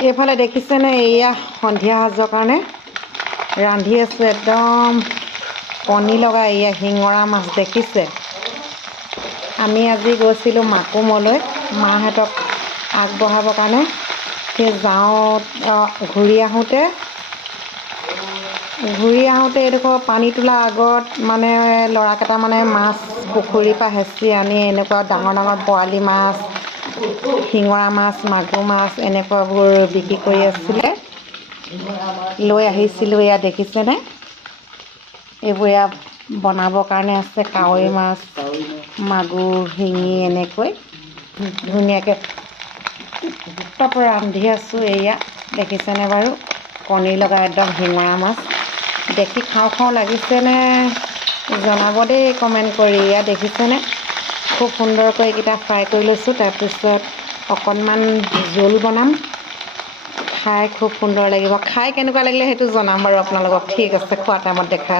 এইফালে দেখিছেনে এয়া সন্ধিয়া সাজৰ কাৰণে ৰান্ধি আছোঁ একদম কণী লগা এয়া শিঙৰা মাছ দেখিছে। আমি আজি গৈছিলোঁ মাকুমলৈ মাহঁতক আগবঢ়াবৰ কাৰণে। সেই ঘূৰি আহোঁতে এইডোখৰ পানী তোলা আগত মানে ল'ৰাকেইটামানে মাছ পুখুৰীৰ পৰা হেঁচি আনি এনেকুৱা ডাঙৰ ডাঙৰ বৰালি মাছ, শিঙৰা মাছ, মাগুৰ মাছ এনেকুৱাবোৰ বিক্ৰী কৰি আছিলে। লৈ আহিছিলোঁ। এয়া দেখিছেনে, এইবোৰ এয়া বনাবৰ কাৰণে আছে। কাৱৈ মাছ, মাগুৰ, শিঙি এনেকৈ ধুনীয়াকৈ ৰান্ধি আছোঁ। এয়া দেখিছেনে বাৰু, কণী লগা একদম শিঙৰা মাছ। দেখি খাওঁ খাওঁ লাগিছেনে জনাব দেই কমেণ্ট কৰি। এয়া দেখিছেনে, খুব সুন্দৰকৈ এইকেইটা ফ্ৰাই কৰি লৈছোঁ। তাৰপিছত অকণমান জোল বনাম, খাই খুব সুন্দৰ লাগিব। খাই কেনেকুৱা লাগিলে সেইটো জনাম বাৰু আপোনালোকক। ঠিক আছে, খোৱা টাইমত দেখাই